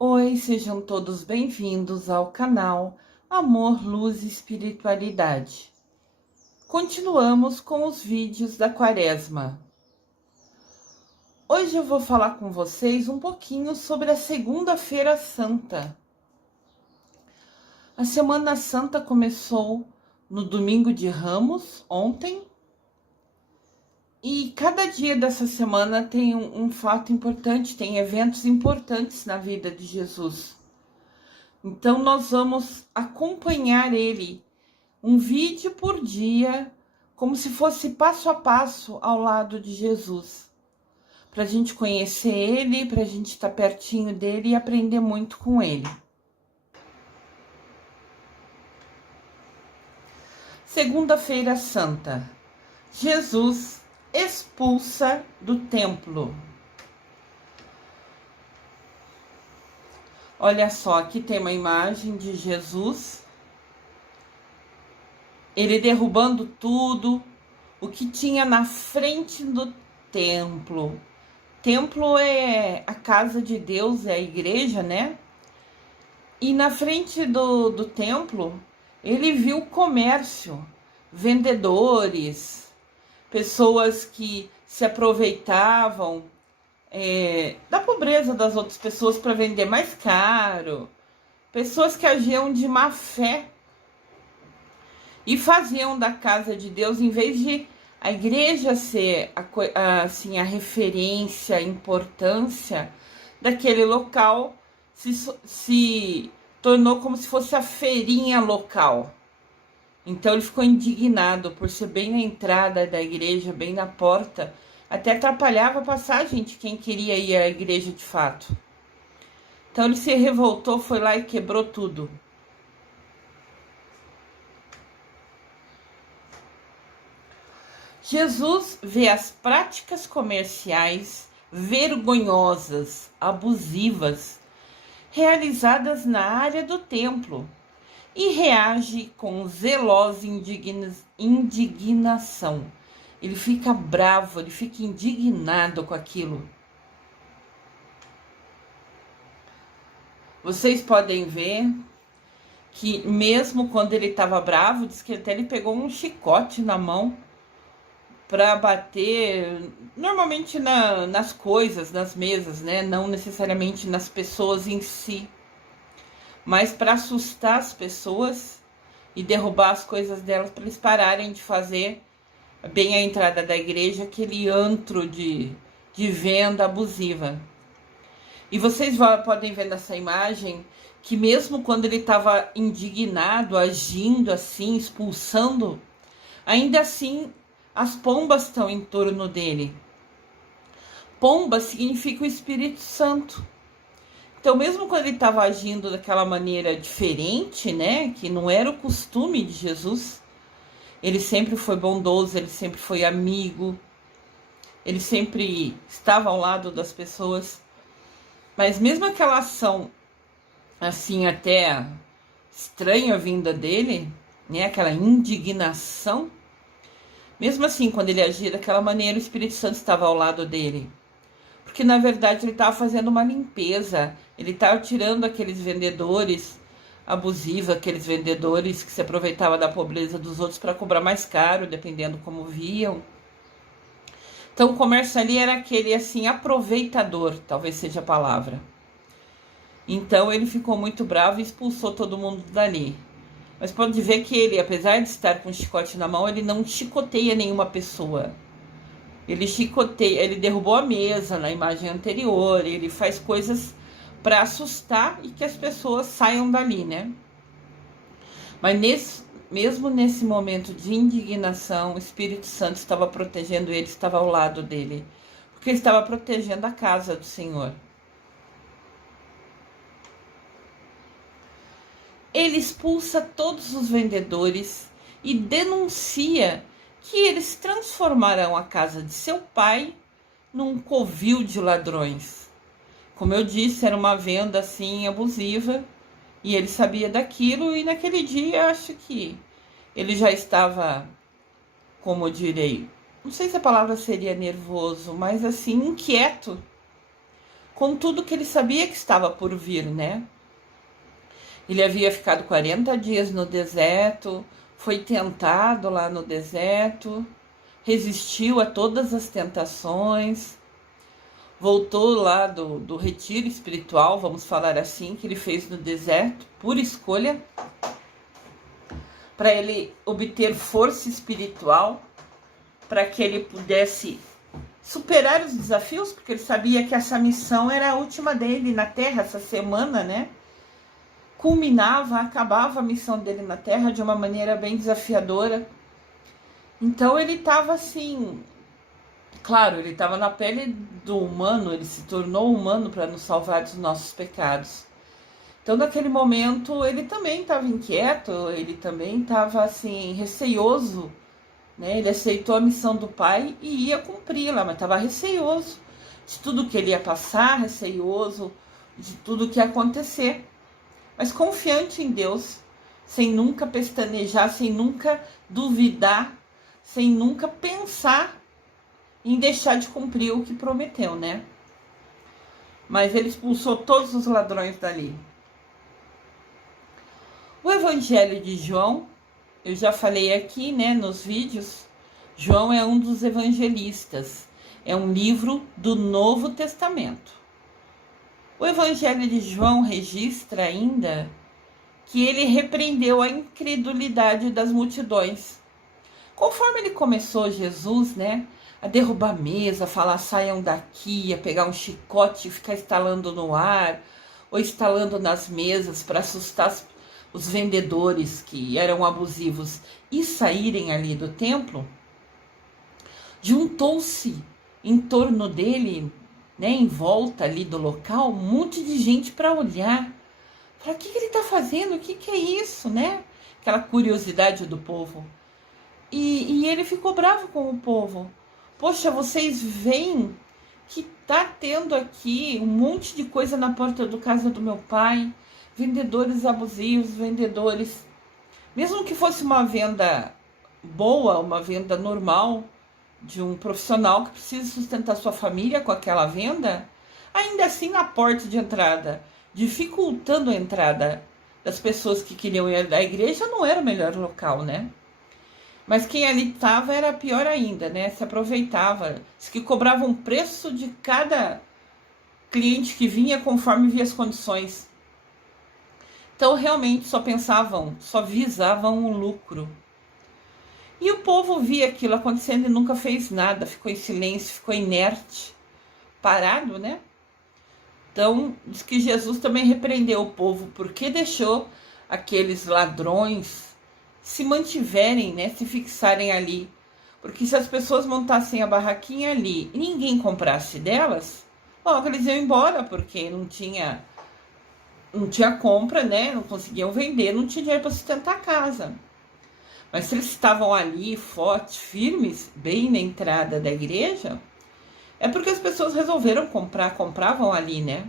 Oi, sejam todos bem-vindos ao canal Amor, Luz e Espiritualidade. Continuamos com os vídeos da Quaresma. Hoje eu vou falar com vocês um pouquinho sobre a Segunda-feira Santa. A Semana Santa começou no Domingo de Ramos, ontem, e cada dia dessa semana tem um fato importante, tem eventos importantes na vida de Jesus. Então, nós vamos acompanhar ele, um vídeo por dia, como se fosse passo a passo ao lado de Jesus. Para a gente conhecer ele, para a gente estar pertinho dele e aprender muito com ele. Segunda-feira Santa. Jesus expulsa do templo. Olha só, aqui tem uma imagem de Jesus, ele derrubando tudo o que tinha na frente do templo. Templo é a casa de Deus, é a igreja, né? E na frente do templo, ele viu comércio, vendedores, pessoas que se aproveitavam da pobreza das outras pessoas para vender mais caro, pessoas que agiam de má fé e faziam da casa de Deus, em vez de a igreja ser assim, a referência, a importância daquele local, se tornou como se fosse a feirinha local. Então ele ficou indignado por ser bem na entrada da igreja, bem na porta. Até atrapalhava a passagem de quem queria ir à igreja de fato. Então ele se revoltou, foi lá e quebrou tudo. Jesus vê as práticas comerciais vergonhosas, abusivas, realizadas na área do templo e reage com zelosa indignação. Ele fica bravo, ele fica indignado com aquilo. Vocês podem ver que mesmo quando ele estava bravo, diz que até ele pegou um chicote na mão para bater, normalmente nas coisas, nas mesas, né? Não necessariamente nas pessoas em si, mas para assustar as pessoas e derrubar as coisas delas, para eles pararem de fazer bem a entrada da igreja, aquele antro de venda abusiva. E vocês podem ver nessa imagem que mesmo quando ele estava indignado, agindo assim, expulsando, ainda assim as pombas estão em torno dele. Pomba significa o Espírito Santo. Então, mesmo quando ele estava agindo daquela maneira diferente, né, que não era o costume de Jesus, ele sempre foi bondoso, ele sempre foi amigo, ele sempre estava ao lado das pessoas. Mas mesmo aquela ação, assim, até estranha vinda dele, né, aquela indignação, mesmo assim, quando ele agia daquela maneira, o Espírito Santo estava ao lado dele. Porque, na verdade, ele estava fazendo uma limpeza, ele estava tirando aqueles vendedores abusivos, aqueles vendedores que se aproveitavam da pobreza dos outros para cobrar mais caro, dependendo como viam. Então, o comércio ali era aquele, assim, aproveitador, talvez seja a palavra. Então, ele ficou muito bravo e expulsou todo mundo dali. Mas pode ver que ele, apesar de estar com um chicote na mão, ele não chicoteia nenhuma pessoa. Ele derrubou a mesa na imagem anterior, ele faz coisas para assustar e que as pessoas saiam dali, né? Mas mesmo nesse momento de indignação, o Espírito Santo estava protegendo ele, estava ao lado dele, porque ele estava protegendo a casa do Senhor. Ele expulsa todos os vendedores e denuncia que eles transformarão a casa de seu pai num covil de ladrões. Como eu disse, era uma venda assim abusiva e ele sabia daquilo, e naquele dia acho que ele já estava, como eu direi, não sei se a palavra seria nervoso, mas assim, inquieto com tudo que ele sabia que estava por vir, né? Ele havia ficado 40 dias no deserto, foi tentado lá no deserto, resistiu a todas as tentações, voltou lá do retiro espiritual, vamos falar assim, que ele fez no deserto, por escolha, para ele obter força espiritual, para que ele pudesse superar os desafios, porque ele sabia que essa missão era a última dele na Terra, essa semana, né? Culminava, acabava a missão dele na Terra de uma maneira bem desafiadora. Então ele estava assim, claro, ele estava na pele do humano, ele se tornou humano para nos salvar dos nossos pecados. Então naquele momento ele também estava inquieto, ele também estava assim, receioso, né? Ele aceitou a missão do Pai e ia cumpri-la, mas estava receioso de tudo que ele ia passar, receioso de tudo que ia acontecer. Mas confiante em Deus, sem nunca pestanejar, sem nunca duvidar, sem nunca pensar em deixar de cumprir o que prometeu, né? Mas ele expulsou todos os ladrões dali. O Evangelho de João, eu já falei aqui, né, nos vídeos, João é um dos evangelistas, é um livro do Novo Testamento. O Evangelho de João registra ainda que ele repreendeu a incredulidade das multidões. Conforme ele começou, Jesus, né, a derrubar a mesa, a falar saiam daqui, a pegar um chicote e ficar estalando no ar, ou estalando nas mesas para assustar os vendedores que eram abusivos e saírem ali do templo, juntou-se em torno dele, né, em volta ali do local, um monte de gente para olhar. Falar, o que ele está fazendo? O que é isso, né? Aquela curiosidade do povo. E ele ficou bravo com o povo. Poxa, vocês veem que tá tendo aqui um monte de coisa na porta do casa do meu pai, vendedores abusivos, vendedores. Mesmo que fosse uma venda boa, uma venda normal, de um profissional que precisa sustentar sua família com aquela venda, ainda assim na porta de entrada, dificultando a entrada das pessoas que queriam ir da igreja, não era o melhor local, né? Mas quem ali estava era pior ainda, né? Se aproveitava, diz que cobrava um preço de cada cliente que vinha conforme via as condições. Então realmente só pensavam, só visavam o lucro. E o povo via aquilo acontecendo e nunca fez nada, ficou em silêncio, ficou inerte, parado, né? Então, diz que Jesus também repreendeu o povo porque deixou aqueles ladrões se mantiverem, né, se fixarem ali. Porque se as pessoas montassem a barraquinha ali e ninguém comprasse delas, logo eles iam embora, porque não tinha compra, né? Não conseguiam vender, não tinha dinheiro para sustentar a casa. Mas se eles estavam ali, fortes, firmes, bem na entrada da igreja, é porque as pessoas resolveram comprar, compravam ali, né?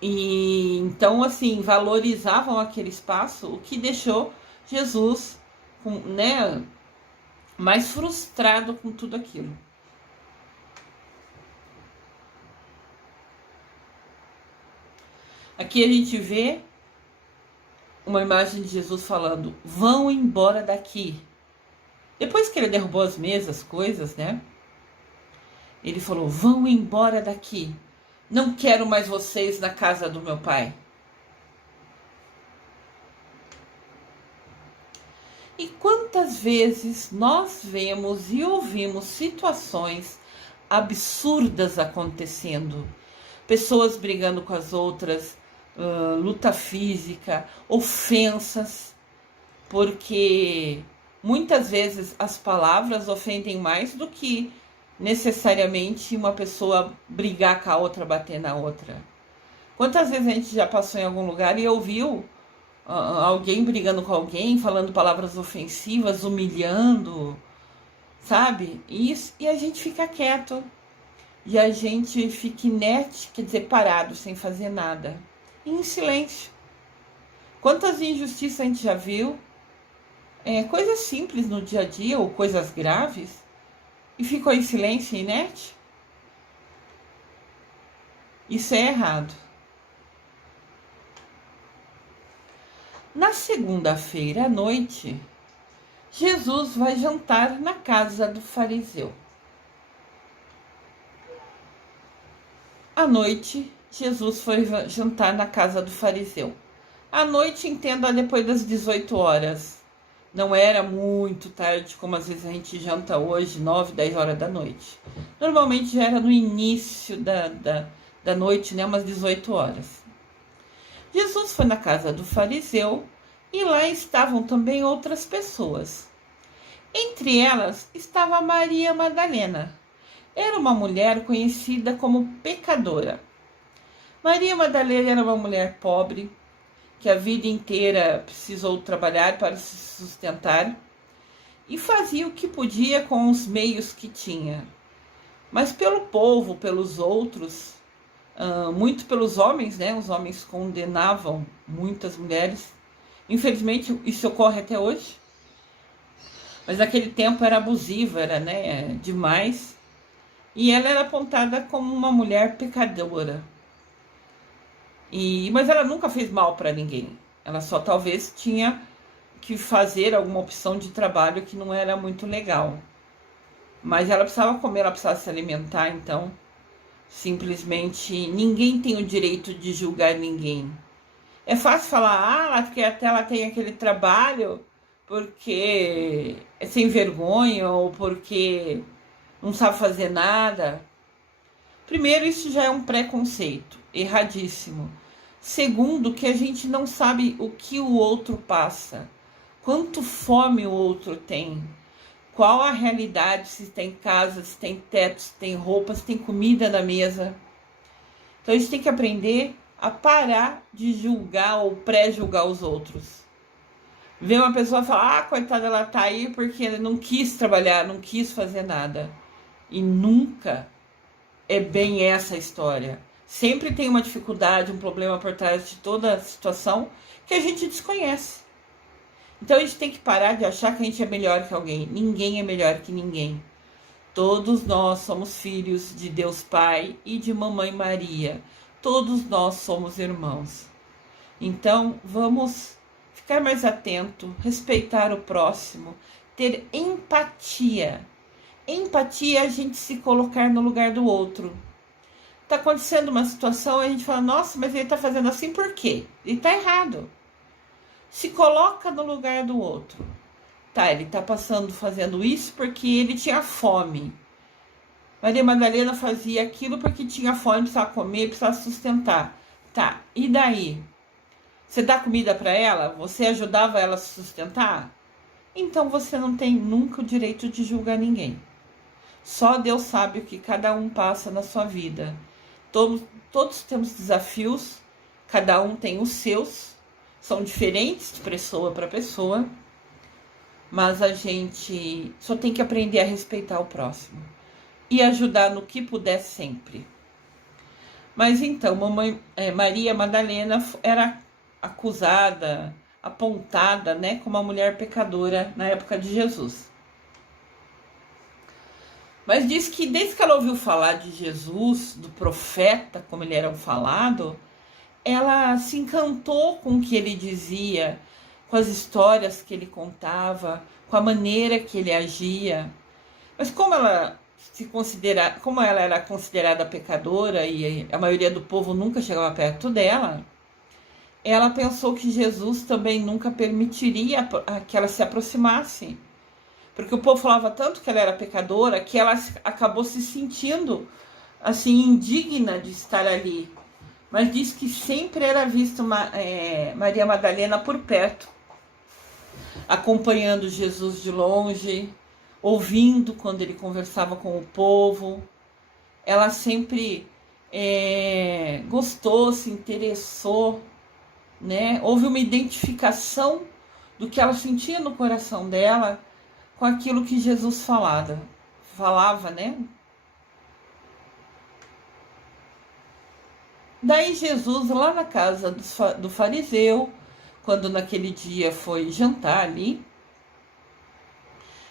E então, assim, valorizavam aquele espaço, o que deixou Jesus, né, mais frustrado com tudo aquilo. Aqui a gente vê uma imagem de Jesus falando, vão embora daqui. Depois que ele derrubou as mesas, coisas, né? Ele falou, vão embora daqui. Não quero mais vocês na casa do meu pai. E quantas vezes nós vemos e ouvimos situações absurdas acontecendo. Pessoas brigando com as outras, luta física, ofensas, porque muitas vezes as palavras ofendem mais do que necessariamente uma pessoa brigar com a outra, bater na outra. Quantas vezes a gente já passou em algum lugar e ouviu alguém brigando com alguém, falando palavras ofensivas, humilhando, sabe? E a gente fica quieto. E a gente fica inerte, quer dizer, parado, sem fazer nada. E em silêncio. Quantas injustiças a gente já viu? Coisas simples no dia a dia, ou coisas graves, e ficou em silêncio, inerte? Isso é errado. Na segunda-feira à noite, Jesus vai jantar na casa do fariseu. À noite, Jesus foi jantar na casa do fariseu. À noite, entenda depois das 18 horas. Não era muito tarde, como às vezes a gente janta hoje, 9, 10 horas da noite. Normalmente já era no início da noite, né, umas 18 horas. Jesus foi na casa do fariseu e lá estavam também outras pessoas. Entre elas estava Maria Madalena. Era uma mulher conhecida como pecadora. Maria Madalena era uma mulher pobre, que a vida inteira precisou trabalhar para se sustentar e fazia o que podia com os meios que tinha. Mas pelo povo, pelos outros, muito pelos homens, né? Os homens condenavam muitas mulheres. Infelizmente, isso ocorre até hoje. Mas naquele tempo era abusiva, era, né, demais. E ela era apontada como uma mulher pecadora. Mas ela nunca fez mal para ninguém. Ela só talvez tinha que fazer alguma opção de trabalho que não era muito legal. Mas ela precisava comer, ela precisava se alimentar, então simplesmente ninguém tem o direito de julgar ninguém. É fácil falar, porque até ela tem aquele trabalho porque é sem vergonha ou porque não sabe fazer nada. Primeiro, isso já é um preconceito erradíssimo. Segundo, que a gente não sabe o que o outro passa, quanto fome o outro tem, qual a realidade, se tem casa, se tem teto, se tem roupa, se tem comida na mesa. Então a gente tem que aprender a parar de julgar ou pré-julgar os outros. Ver uma pessoa falar, coitada, ela tá aí porque não quis trabalhar, não quis fazer nada. E nunca é bem essa a história. Sempre tem uma dificuldade, um problema por trás de toda a situação que a gente desconhece. Então a gente tem que parar de achar que a gente é melhor que alguém. Ninguém é melhor que ninguém. Todos nós somos filhos de Deus Pai e de Mamãe Maria. Todos nós somos irmãos. Então vamos ficar mais atento, respeitar o próximo, ter empatia. Empatia é a gente se colocar no lugar do outro. Tá acontecendo uma situação, a gente fala, nossa, mas ele tá fazendo assim por quê? Ele tá errado. Se coloca no lugar do outro. Tá, ele tá fazendo isso porque ele tinha fome. Maria Madalena fazia aquilo porque tinha fome, precisava comer, precisava sustentar. Tá, e daí? Você dá comida para ela? Você ajudava ela a se sustentar? Então você não tem nunca o direito de julgar ninguém. Só Deus sabe o que cada um passa na sua vida. Todos temos desafios, cada um tem os seus, são diferentes de pessoa para pessoa, mas a gente só tem que aprender a respeitar o próximo e ajudar no que puder sempre. Mas então, Maria Madalena era acusada, apontada, né, como uma mulher pecadora na época de Jesus. Mas diz que desde que ela ouviu falar de Jesus, do profeta, como ele era falado, ela se encantou com o que ele dizia, com as histórias que ele contava, com a maneira que ele agia. Mas como ela era considerada pecadora e a maioria do povo nunca chegava perto dela, ela pensou que Jesus também nunca permitiria que ela se aproximasse. Porque o povo falava tanto que ela era pecadora que ela acabou se sentindo assim indigna de estar ali. Mas diz que sempre era vista Maria Madalena por perto, acompanhando Jesus de longe, ouvindo quando ele conversava com o povo. Ela sempre gostou, se interessou, né? Houve uma identificação do que ela sentia no coração dela com aquilo que Jesus falava, né? Daí Jesus, lá na casa do fariseu, quando naquele dia foi jantar ali,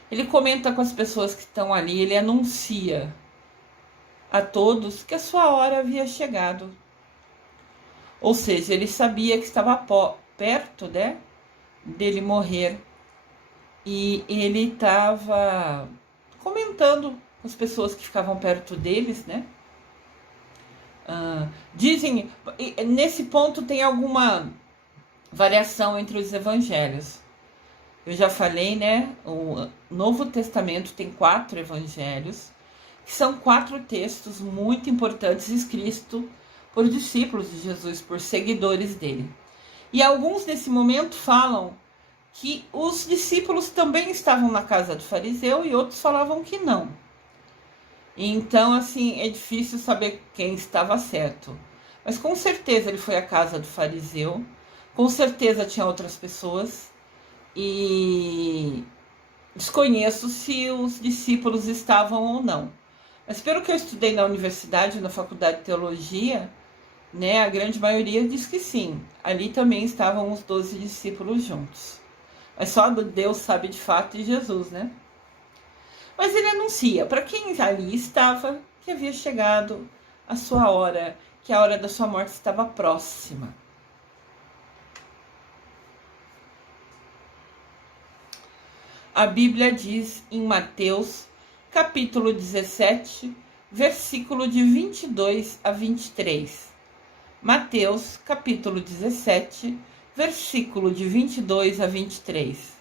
ele comenta com as pessoas que estão ali, ele anuncia a todos que a sua hora havia chegado. Ou seja, ele sabia que estava perto, né, dele morrer. E ele estava comentando com as pessoas que ficavam perto deles, né? Dizem, nesse ponto tem alguma variação entre os evangelhos. Eu já falei, né? O Novo Testamento tem 4 evangelhos, que são 4 textos muito importantes escritos por discípulos de Jesus, por seguidores dele. E alguns nesse momento falam que os discípulos também estavam na casa do fariseu e outros falavam que não. Então, assim, é difícil saber quem estava certo. Mas com certeza ele foi à casa do fariseu, com certeza tinha outras pessoas, e desconheço se os discípulos estavam ou não. Mas pelo que eu estudei na universidade, na faculdade de teologia, né, a grande maioria diz que sim. Ali também estavam os 12 discípulos juntos. Mas só Deus sabe de fato, e Jesus, né? Mas ele anuncia para quem ali estava que havia chegado a sua hora, que a hora da sua morte estava próxima. A Bíblia diz em Mateus, capítulo 17, versículo de 22 a 23. Mateus, capítulo 17, versículo de 22 a 23.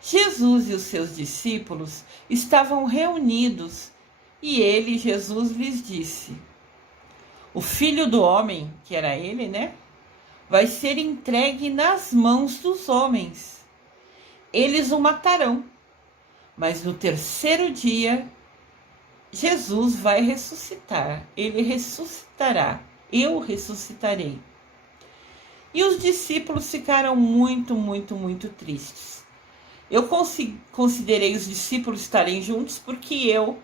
Jesus e os seus discípulos estavam reunidos e ele, Jesus, lhes disse: o Filho do Homem, que era ele, né, vai ser entregue nas mãos dos homens. Eles o matarão, mas no terceiro dia Jesus vai ressuscitar. Ele ressuscitará. Eu ressuscitarei. E os discípulos ficaram muito, muito, muito tristes. Eu considerei os discípulos estarem juntos porque eu,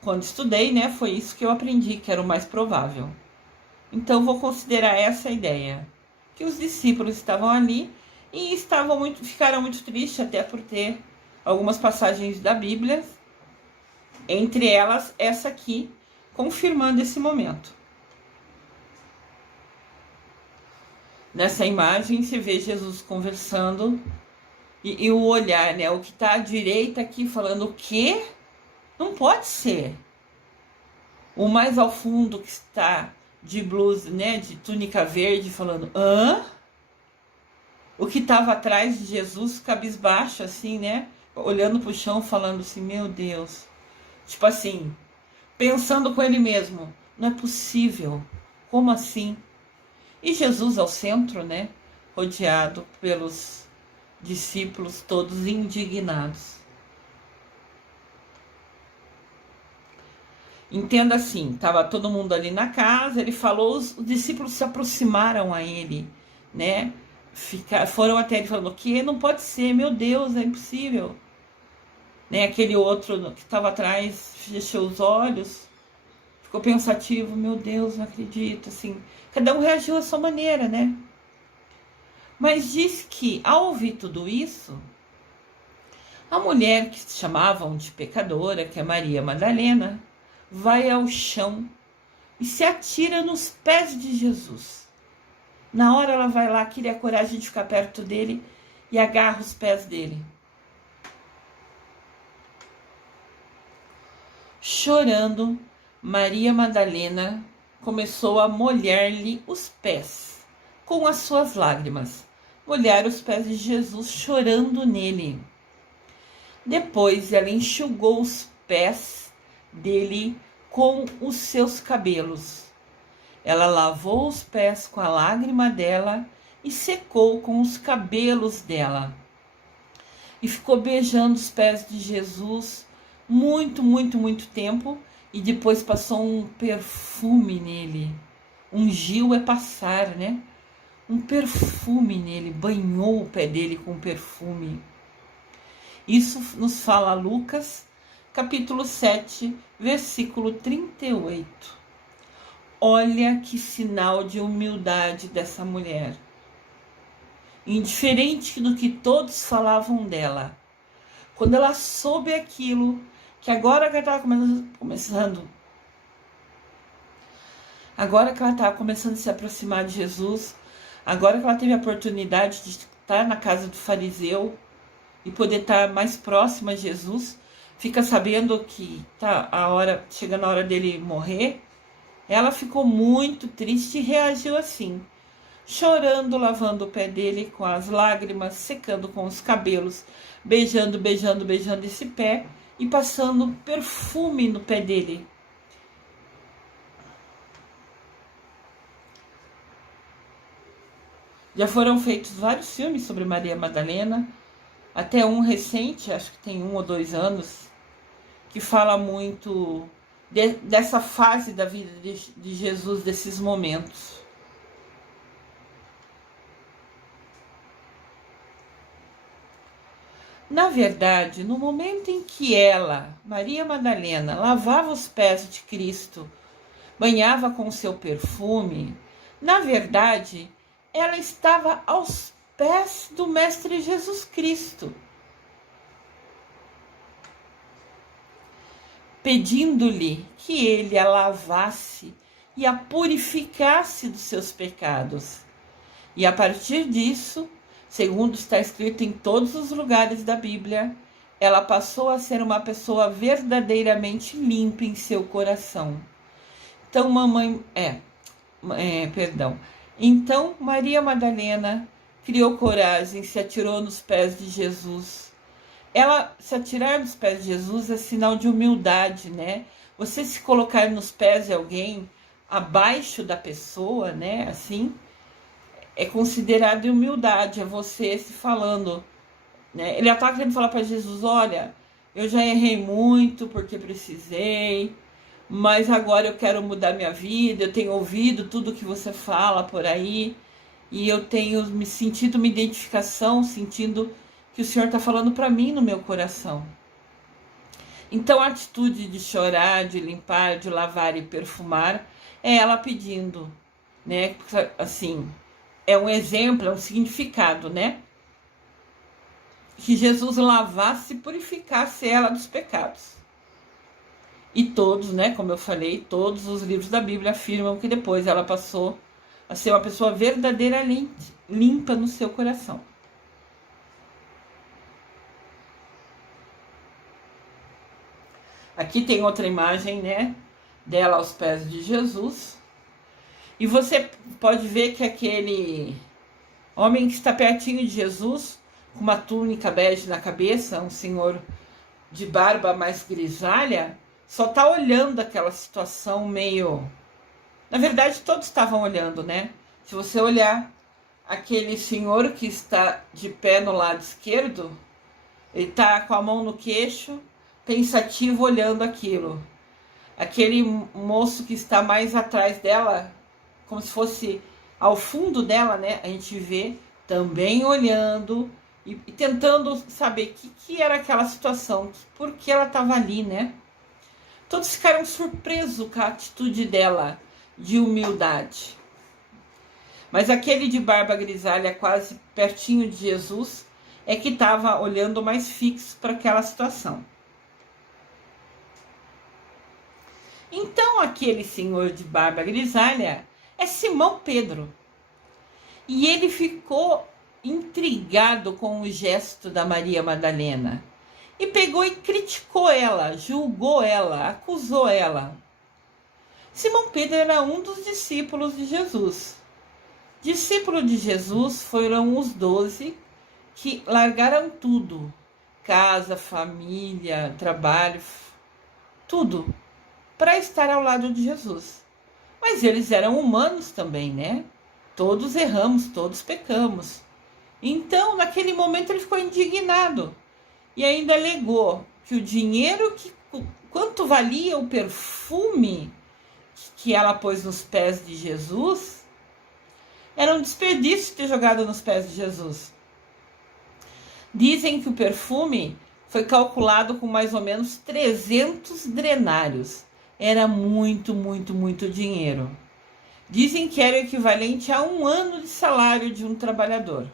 quando estudei, né, foi isso que eu aprendi, que era o mais provável. Então, vou considerar essa ideia, que os discípulos estavam ali e ficaram muito tristes, até por ter algumas passagens da Bíblia, entre elas essa aqui, confirmando esse momento. Nessa imagem, se vê Jesus conversando e o olhar, né? O que está à direita aqui falando o quê? Não pode ser. O mais ao fundo que está de blusa, né? De túnica verde falando, hã? O que estava atrás de Jesus, cabisbaixo, assim, né? Olhando para o chão, falando assim, meu Deus. Tipo assim, pensando com ele mesmo, não é possível. Como assim? E Jesus ao centro, né? Rodeado pelos discípulos todos indignados. Entenda assim, estava todo mundo ali na casa, ele falou, os discípulos se aproximaram a ele, né? Foram até ele falando, que não pode ser, meu Deus, é impossível. Né? Aquele outro que estava atrás fechou os olhos, ficou pensativo, meu Deus, não acredito, assim. Cada um reagiu à sua maneira, né? Mas diz que, ao ouvir tudo isso, a mulher que chamavam de pecadora, que é Maria Madalena, vai ao chão e se atira nos pés de Jesus. Na hora ela vai lá, queria a coragem de ficar perto dele e agarra os pés dele. Chorando, Maria Madalena começou a molhar-lhe os pés com as suas lágrimas. Molhar os pés de Jesus, chorando nele. Depois ela enxugou os pés dele com os seus cabelos. Ela lavou os pés com a lágrima dela e secou com os cabelos dela. E ficou beijando os pés de Jesus muito, muito, muito tempo. E depois passou um perfume nele. Ungiu é passar, né? Um perfume nele, banhou o pé dele com perfume. Isso nos fala Lucas, capítulo 7, versículo 38. Olha que sinal de humildade dessa mulher. Indiferente do que todos falavam dela. Quando ela soube aquilo, que agora que ela estava começando Agora que ela estava começando a se aproximar de Jesus, agora que ela teve a oportunidade de estar na casa do fariseu e poder estar mais próxima a Jesus, fica sabendo que tá chegando a hora dele morrer, ela ficou muito triste e reagiu assim, chorando, lavando o pé dele com as lágrimas, secando com os cabelos, beijando, beijando, beijando esse pé e passando perfume no pé dele. Já foram feitos vários filmes sobre Maria Madalena, até um recente, acho que tem 1 ou 2 anos, que fala muito dessa fase da vida de Jesus, desses momentos. Na verdade, no momento em que ela, Maria Madalena, lavava os pés de Cristo, banhava com seu perfume, na verdade, ela estava aos pés do Mestre Jesus Cristo, pedindo-lhe que ele a lavasse e a purificasse dos seus pecados. E a partir disso, segundo está escrito em todos os lugares da Bíblia, ela passou a ser uma pessoa verdadeiramente limpa em seu coração. Então, Então, Maria Madalena criou coragem, se atirou nos pés de Jesus. Ela se atirar nos pés de Jesus é sinal de humildade, né? Você se colocar nos pés de alguém abaixo da pessoa, né? Assim, é considerado humildade, é você se falando, né? Ele estava querendo falar para Jesus: olha, eu já errei muito porque precisei, mas agora eu quero mudar minha vida, eu tenho ouvido tudo que você fala por aí, e eu tenho me sentido uma identificação, sentindo que o Senhor está falando para mim no meu coração. Então a atitude de chorar, de limpar, de lavar e perfumar, é ela pedindo, né? Assim, é um exemplo, é um significado, né? Que Jesus lavasse e purificasse ela dos pecados. E todos, né, como eu falei, todos os livros da Bíblia afirmam que depois ela passou a ser uma pessoa verdadeiramente limpa no seu coração. Aqui tem outra imagem, né, dela aos pés de Jesus. E você pode ver que aquele homem que está pertinho de Jesus, com uma túnica bege na cabeça, um senhor de barba mais grisalha, só está olhando aquela situação meio... Na verdade, todos estavam olhando, né? Se você olhar aquele senhor que está de pé no lado esquerdo, ele está com a mão no queixo, pensativo, olhando aquilo. Aquele moço que está mais atrás dela, como se fosse ao fundo dela, né? A gente vê também olhando e tentando saber o que era aquela situação, por que ela estava ali, né? Todos ficaram surpresos com a atitude dela de humildade. Mas aquele de barba grisalha, quase pertinho de Jesus, é que estava olhando mais fixo para aquela situação. Então aquele senhor de barba grisalha é Simão Pedro. E ele ficou intrigado com o gesto da Maria Madalena. E pegou e criticou ela, julgou ela, acusou ela. Simão Pedro era um dos discípulos de Jesus. Discípulo de Jesus foram os 12 que largaram tudo. Casa, família, trabalho, tudo, para estar ao lado de Jesus. Mas eles eram humanos também, né? Todos erramos, todos pecamos. Então, naquele momento, ele ficou indignado. E ainda alegou que o dinheiro, quanto valia o perfume que ela pôs nos pés de Jesus, era um desperdício ter jogado nos pés de Jesus. Dizem que o perfume foi calculado com mais ou menos 300 denários. Era muito, muito, muito dinheiro. Dizem que era equivalente a 1 ano de salário de um trabalhador.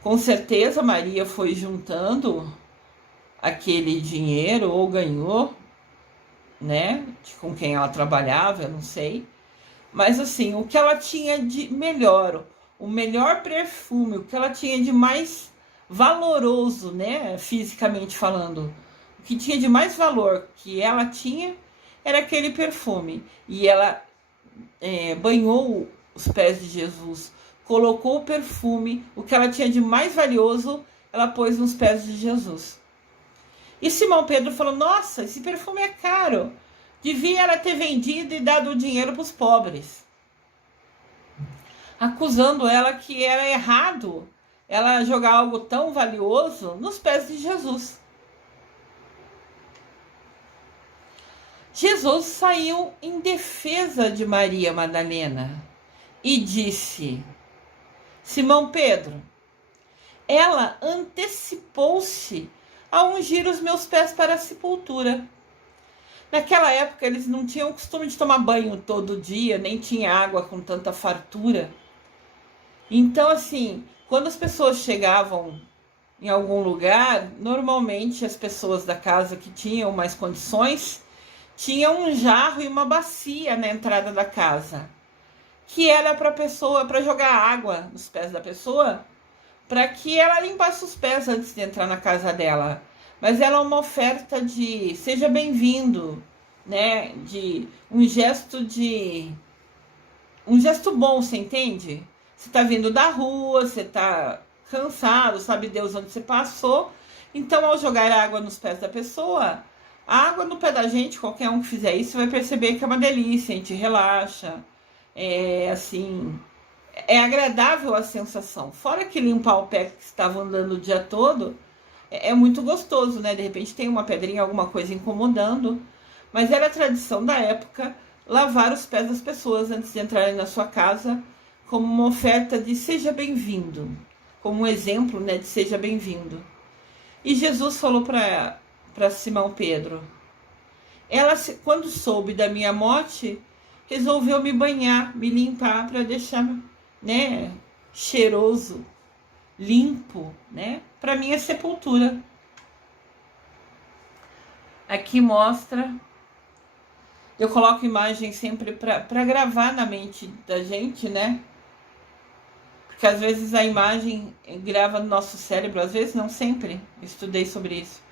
Com certeza Maria foi juntando aquele dinheiro, ou ganhou, né, com quem ela trabalhava, eu não sei. Mas assim, o que ela tinha de melhor, o melhor perfume, o que ela tinha de mais valoroso, né, fisicamente falando, o que tinha de mais valor que ela tinha era aquele perfume. E ela banhou os pés de Jesus, colocou o perfume, o que ela tinha de mais valioso, ela pôs nos pés de Jesus. E Simão Pedro falou: nossa, esse perfume é caro, devia ela ter vendido e dado o dinheiro para os pobres, acusando ela que era errado ela jogar algo tão valioso nos pés de Jesus. Jesus saiu em defesa de Maria Madalena e disse: Simão Pedro, ela antecipou-se a ungir os meus pés para a sepultura. Naquela época eles não tinham o costume de tomar banho todo dia, nem tinha água com tanta fartura. Então, assim, quando as pessoas chegavam em algum lugar, normalmente as pessoas da casa que tinham mais condições tinham um jarro e uma bacia na entrada da casa, que era para pessoa, para jogar água nos pés da pessoa, para que ela limpasse os pés antes de entrar na casa dela. Mas ela é uma oferta de seja bem-vindo, né? De um gesto bom, você entende? Você tá vindo da rua, você tá cansado, sabe Deus onde você passou. Então, ao jogar água nos pés da pessoa, a água no pé da gente, qualquer um que fizer isso, vai perceber que é uma delícia, a gente relaxa. É assim, é agradável a sensação. Fora que limpar o pé que estava andando o dia todo, é muito gostoso, né? De repente tem uma pedrinha, alguma coisa incomodando. Mas era a tradição da época lavar os pés das pessoas antes de entrarem na sua casa, como uma oferta de seja bem-vindo, como um exemplo, né, de seja bem-vindo. E Jesus falou para Simão Pedro: ela, quando soube da minha morte, resolveu me banhar, me limpar para deixar, né, cheiroso, limpo, né, para minha sepultura. Aqui mostra, eu coloco imagem sempre para gravar na mente da gente, né? Porque às vezes a imagem grava no nosso cérebro, às vezes não sempre. Estudei sobre isso.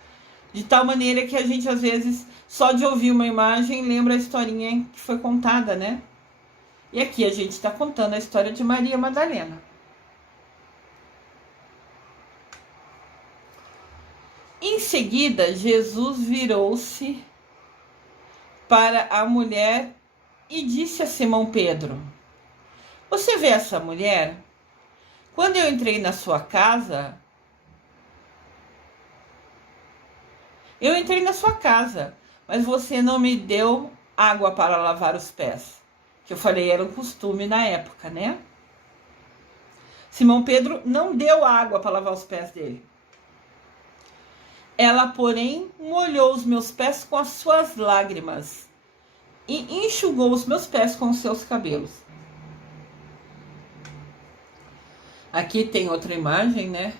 De tal maneira que a gente, às vezes, só de ouvir uma imagem, lembra a historinha que foi contada, né? E aqui a gente está contando a história de Maria Madalena. Em seguida, Jesus virou-se para a mulher e disse a Simão Pedro: você vê essa mulher? Quando eu entrei na sua casa, mas você não me deu água para lavar os pés, que eu falei era um costume na época, né? Simão Pedro não deu água para lavar os pés dele. Ela, porém, molhou os meus pés com as suas lágrimas e enxugou os meus pés com os seus cabelos. Aqui tem outra imagem, né?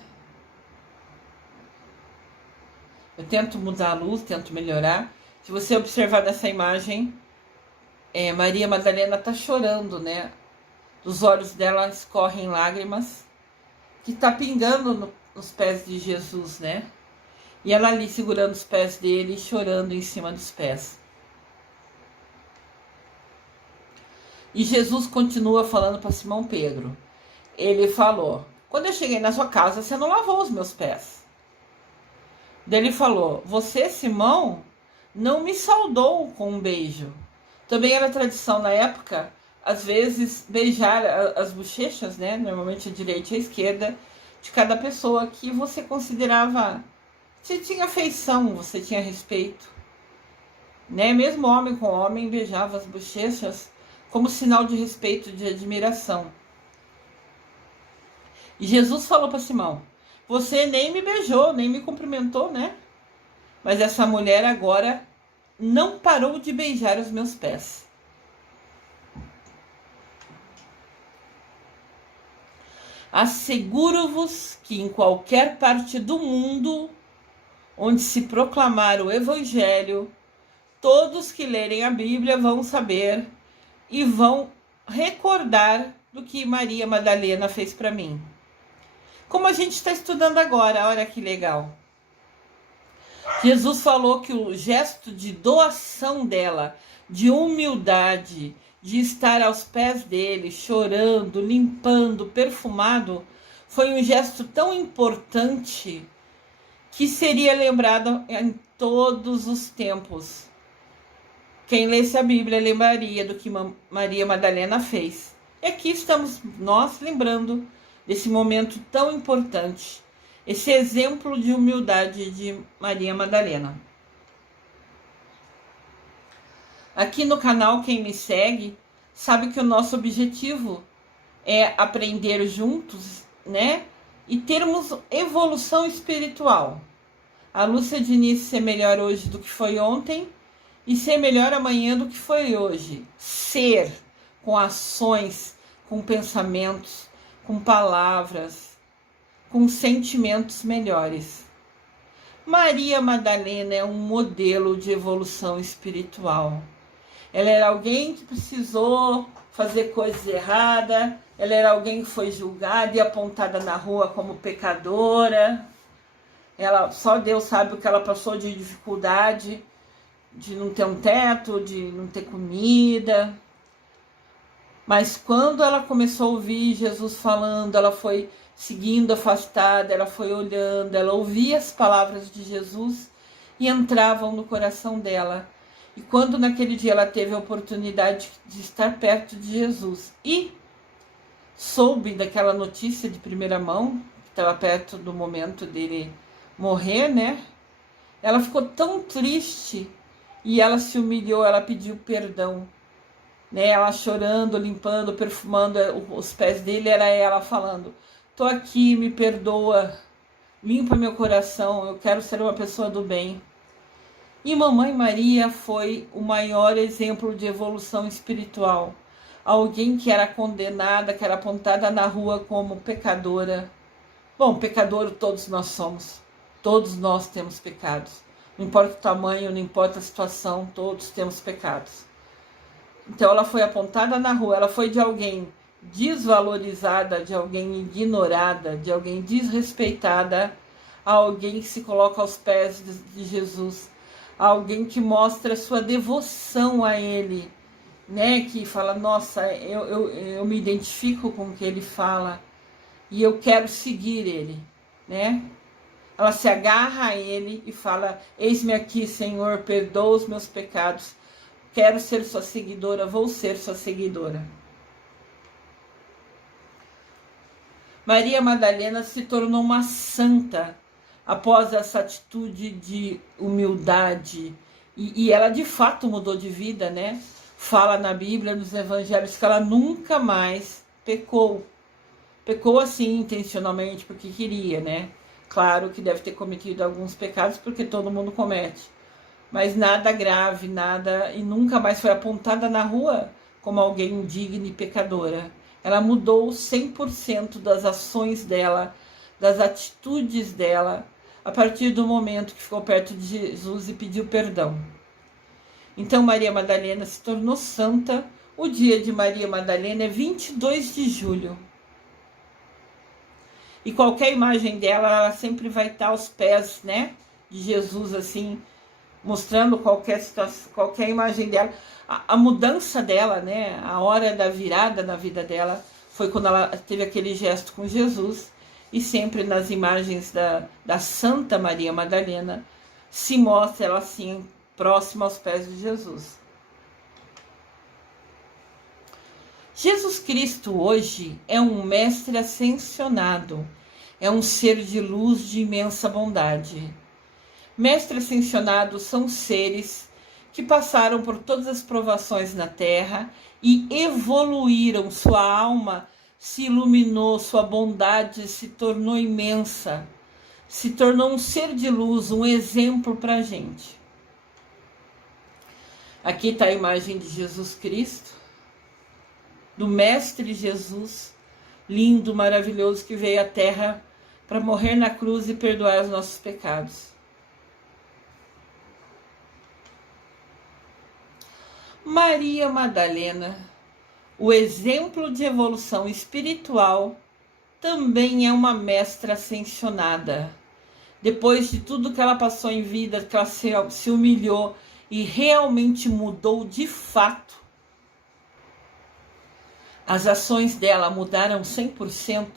Eu tento mudar a luz, tento melhorar. Se você observar nessa imagem, Maria Madalena está chorando, né? Dos olhos dela escorrem lágrimas, que está pingando nos pés de Jesus, né? E ela ali segurando os pés dele e chorando em cima dos pés. E Jesus continua falando para Simão Pedro. Ele falou: quando eu cheguei na sua casa, você não lavou os meus pés. Daí ele falou: você, Simão, não me saudou com um beijo. Também era tradição na época, às vezes, beijar as bochechas, né? Normalmente a direita e a esquerda, de cada pessoa que você considerava. Você tinha afeição, você tinha respeito. Né? Mesmo homem com homem beijava as bochechas como sinal de respeito, de admiração. E Jesus falou para Simão: você nem me beijou, nem me cumprimentou, né? Mas essa mulher agora não parou de beijar os meus pés. Asseguro-vos que em qualquer parte do mundo onde se proclamar o Evangelho, todos que lerem a Bíblia vão saber e vão recordar do que Maria Madalena fez para mim. Como a gente está estudando agora, olha que legal. Jesus falou que o gesto de doação dela, de humildade, de estar aos pés dele, chorando, limpando, perfumado, foi um gesto tão importante que seria lembrado em todos os tempos. Quem lesse a Bíblia lembraria do que Maria Madalena fez. E aqui estamos nós lembrando desse momento tão importante, esse exemplo de humildade de Maria Madalena. Aqui no canal, quem me segue sabe que o nosso objetivo é aprender juntos, né? E termos evolução espiritual. A Lúcia Diniz ser melhor hoje do que foi ontem e ser melhor amanhã do que foi hoje. Ser com ações, com pensamentos, com palavras, com sentimentos melhores. Maria Madalena é um modelo de evolução espiritual. Ela era alguém que precisou fazer coisas erradas, ela era alguém que foi julgada e apontada na rua como pecadora. Só Deus sabe o que ela passou de dificuldade, de não ter um teto, de não ter comida. Mas quando ela começou a ouvir Jesus falando, ela foi seguindo afastada, ela foi olhando, ela ouvia as palavras de Jesus e entravam no coração dela. E quando naquele dia ela teve a oportunidade de estar perto de Jesus e soube daquela notícia de primeira mão, que estava perto do momento dele morrer, né? Ela ficou tão triste e ela se humilhou, ela pediu perdão, né? Ela chorando, limpando, perfumando os pés dele, era ela falando: tô aqui, me perdoa, limpa meu coração, eu quero ser uma pessoa do bem. E Mamãe Maria foi o maior exemplo de evolução espiritual. Alguém que era condenada, que era apontada na rua como pecadora. Bom, pecador todos nós somos. Todos nós temos pecados. Não importa o tamanho, não importa a situação, todos temos pecados. Então ela foi apontada na rua, ela foi de alguém desvalorizada, de alguém ignorada, de alguém desrespeitada, a alguém que se coloca aos pés de Jesus, a alguém que mostra sua devoção a Ele, né? Que fala: nossa, eu me identifico com o que Ele fala e eu quero seguir Ele, né? Ela se agarra a Ele e fala: eis-me aqui, Senhor, perdoa os meus pecados, quero ser sua seguidora, vou ser sua seguidora. Maria Madalena se tornou uma santa após essa atitude de humildade. E ela de fato mudou de vida, né? Fala na Bíblia, nos evangelhos, que ela nunca mais pecou. Pecou assim, intencionalmente, porque queria, né? Claro que deve ter cometido alguns pecados, porque todo mundo comete. Mas nada grave, nada... E nunca mais foi apontada na rua como alguém indigna e pecadora. Ela mudou 100% das ações dela, das atitudes dela, a partir do momento que ficou perto de Jesus e pediu perdão. Então Maria Madalena se tornou santa. O dia de Maria Madalena é 22 de julho. E qualquer imagem dela, ela sempre vai estar aos pés, né, de Jesus, assim, mostrando qualquer situação, qualquer imagem dela. A mudança dela, né, a hora da virada na vida dela, foi quando ela teve aquele gesto com Jesus. E sempre nas imagens da Santa Maria Madalena se mostra ela assim, próxima aos pés de Jesus. Jesus Cristo hoje é um mestre ascensionado, é um ser de luz de imensa bondade. Mestres ascensionados são seres que passaram por todas as provações na Terra e evoluíram, sua alma se iluminou, sua bondade se tornou imensa, se tornou um ser de luz, um exemplo para a gente. Aqui está a imagem de Jesus Cristo, do Mestre Jesus, lindo, maravilhoso, que veio à Terra para morrer na cruz e perdoar os nossos pecados. Maria Madalena O exemplo de evolução espiritual também é uma mestra ascensionada. Depois de tudo que ela passou em vida, que ela se humilhou e realmente mudou de fato, as ações dela mudaram 100%.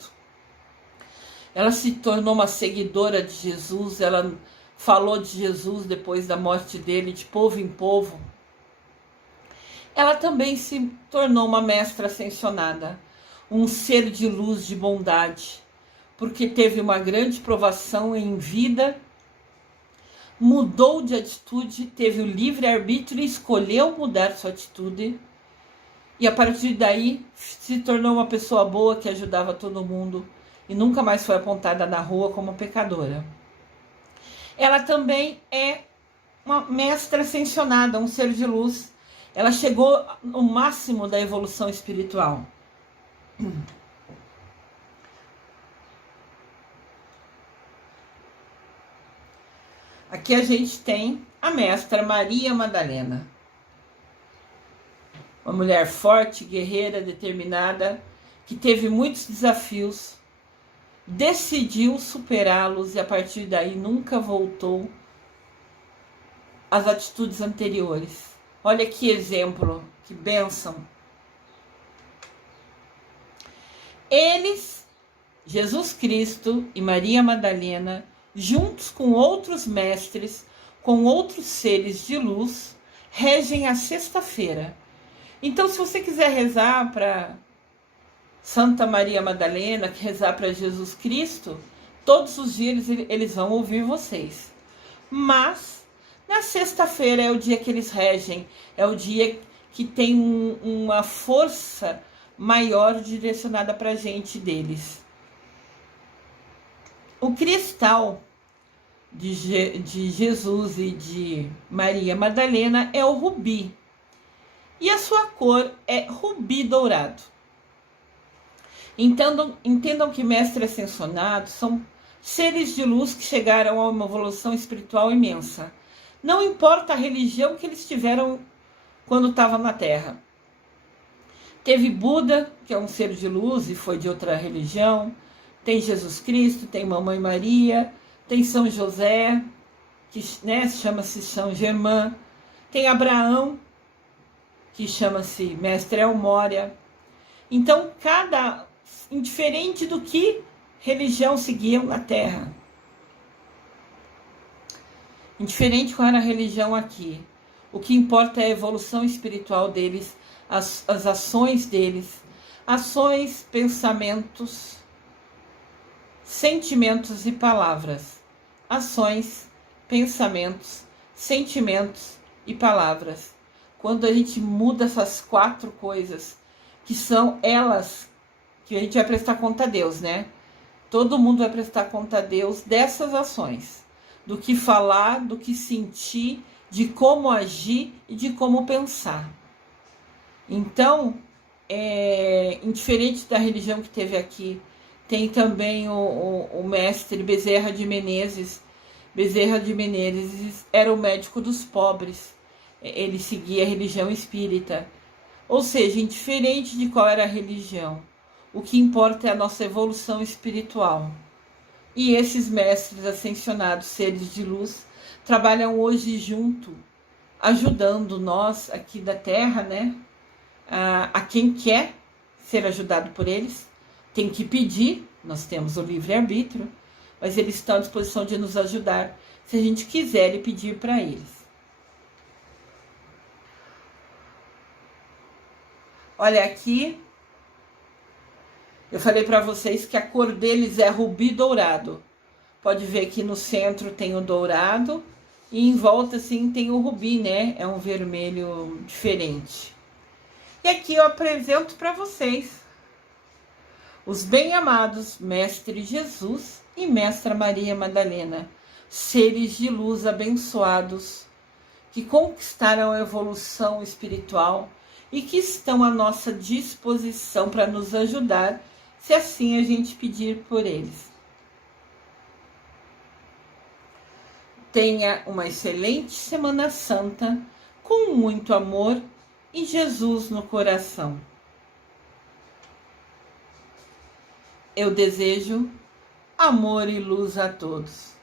Ela se tornou uma seguidora de Jesus, ela falou de Jesus depois da morte dele, de povo em povo. Ela também se tornou uma mestra ascensionada, um ser de luz, de bondade, porque teve uma grande provação em vida, mudou de atitude, teve o livre-arbítrio e escolheu mudar sua atitude. E a partir daí se tornou uma pessoa boa que ajudava todo mundo e nunca mais foi apontada na rua como pecadora. Ela também é uma mestra ascensionada, um ser de luz. Ela chegou no máximo da evolução espiritual. Aqui a gente tem a mestra Maria Madalena. Uma mulher forte, guerreira, determinada, que teve muitos desafios, decidiu superá-los e a partir daí nunca voltou às atitudes anteriores. Olha que exemplo, que bênção. Eles, Jesus Cristo e Maria Madalena, juntos com outros mestres, com outros seres de luz, regem a sexta-feira. Então, se você quiser rezar para Santa Maria Madalena, que rezar para Jesus Cristo, todos os dias eles vão ouvir vocês. Mas na sexta-feira é o dia que eles regem, é o dia que tem uma força maior direcionada para a gente deles. O cristal de Jesus e de Maria Madalena é o rubi. E a sua cor é rubi dourado. Entendam que mestres ascensionados são seres de luz que chegaram a uma evolução espiritual imensa. Não importa a religião que eles tiveram quando estavam na Terra. Teve Buda, que é um ser de luz e foi de outra religião. Tem Jesus Cristo, tem Mamãe Maria, tem São José, que chama-se São Germain. Tem Abraão, que chama-se Mestre Elmória. Então, indiferente do que religião seguiam na Terra, indiferente qual era a religião aqui, o que importa é a evolução espiritual deles, as ações deles, ações, pensamentos, sentimentos e palavras. Ações, pensamentos, sentimentos e palavras. Quando a gente muda essas 4 coisas, que são elas que a gente vai prestar conta a Deus, né? Todo mundo vai prestar conta a Deus dessas ações. Do que falar, do que sentir, de como agir e de como pensar. Então, indiferente da religião que teve aqui, tem também o mestre Bezerra de Menezes. Bezerra de Menezes era o médico dos pobres. Ele seguia a religião espírita. Ou seja, indiferente de qual era a religião, o que importa é a nossa evolução espiritual. E esses mestres ascensionados, seres de luz, trabalham hoje junto, ajudando nós aqui da Terra, né? A quem quer ser ajudado por eles, tem que pedir, nós temos o livre-arbítrio, mas eles estão à disposição de nos ajudar, se a gente quiser e pedir para eles. Olha aqui, eu falei para vocês que a cor deles é rubi dourado. Pode ver que no centro tem o dourado e em volta assim tem o rubi, né? É um vermelho diferente. E aqui eu apresento para vocês os bem-amados Mestre Jesus e Mestra Maria Madalena, seres de luz abençoados que conquistaram a evolução espiritual e que estão à nossa disposição para nos ajudar, se assim a gente pedir por eles. Tenha uma excelente Semana Santa, com muito amor e Jesus no coração. Eu desejo amor e luz a todos.